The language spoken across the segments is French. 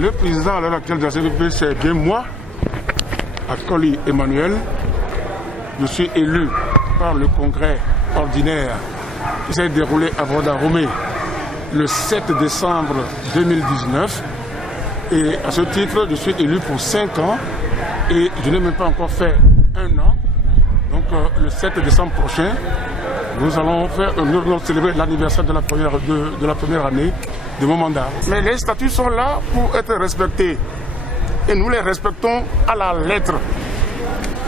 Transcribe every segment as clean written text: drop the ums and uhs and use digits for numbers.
Le président à l'heure actuelle de la CVP, c'est bien moi, Akoli Emmanuel. Je suis élu par le congrès ordinaire qui s'est déroulé à Voda-Romé le 7 décembre 2019. Et à ce titre, je suis élu pour 5 ans et je n'ai même pas encore fait 1 an. Donc le 7 décembre prochain, nous allons célébrer l'anniversaire de la première année de mon mandat. Mais les statuts sont là pour être respectés. Et nous les respectons à la lettre.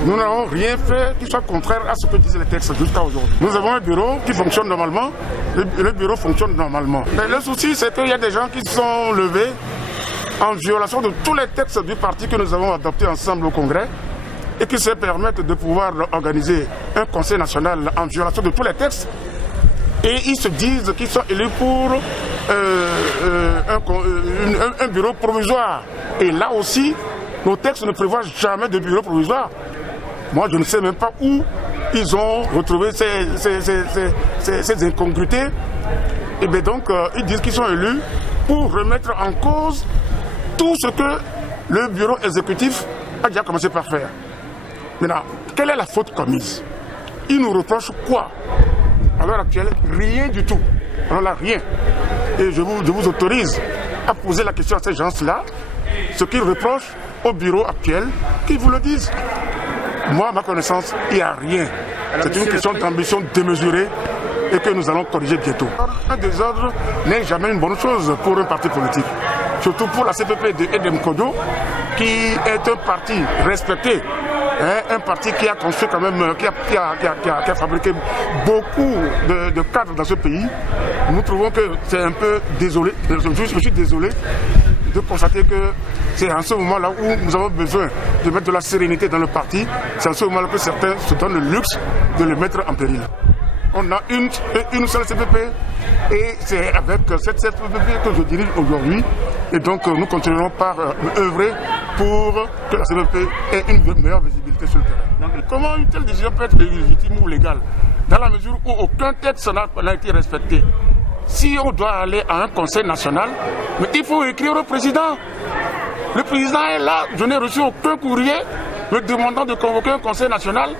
Nous n'avons rien fait qui soit contraire à ce que disent les textes jusqu'à aujourd'hui. Nous avons un bureau qui fonctionne normalement. Le bureau fonctionne normalement. Mais le souci, c'est qu'il y a des gens qui sont levés en violation de tous les textes du parti que nous avons adoptés ensemble au Congrès et qui se permettent de pouvoir organiser un conseil national en violation de tous les textes. Et ils se disent qu'ils sont élus pour un bureau provisoire. Et là aussi, nos textes ne prévoient jamais de bureau provisoire. Moi, je ne sais même pas où ils ont retrouvé ces incongruités. Et bien donc, ils disent qu'ils sont élus pour remettre en cause tout ce que le bureau exécutif a déjà commencé par faire. Maintenant, quelle est la faute commise? Ils nous reprochent quoi? À l'heure actuelle, rien du tout. Alors là, rien. Et je vous autorise à poser la question à ces gens-là, ce qu'ils reprochent au bureau actuel, qu'ils vous le disent. Moi, à ma connaissance, il n'y a rien. C'est une question d'ambition démesurée et que nous allons corriger bientôt. Un désordre n'est jamais une bonne chose pour un parti politique. Surtout pour la CPP de Edem Kodo, qui est un parti respecté. Un parti qui a construit quand même, qui a fabriqué beaucoup de cadres dans ce pays. Nous trouvons que c'est un peu désolé, je suis désolé de constater que c'est en ce moment-là où nous avons besoin de mettre de la sérénité dans le parti. C'est en ce moment-là que certains se donnent le luxe de le mettre en péril. On a une seule CPP et c'est avec cette CPP que je dirige aujourd'hui. Et donc nous continuerons par œuvrer pour que la CPP ait une meilleure visibilité sur le terrain. Donc, comment une telle décision peut être légitime ou légale dans la mesure où aucun texte n'a été respecté? Si on doit aller à un conseil national, mais il faut écrire au président. Le président est là, je n'ai reçu aucun courrier me demandant de convoquer un conseil national.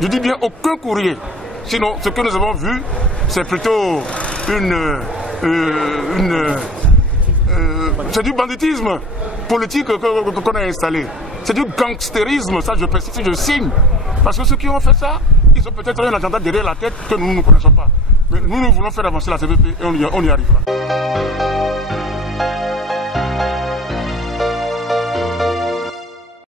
Je dis bien aucun courrier. Sinon, ce que nous avons vu, c'est plutôt c'est du banditisme politique qu'on a installé. C'est du gangstérisme, ça je précise, je signe. Parce que ceux qui ont fait ça, ils ont peut-être un agenda derrière la tête que nous ne connaissons pas. Mais nous voulons faire avancer la CVP et on y arrivera.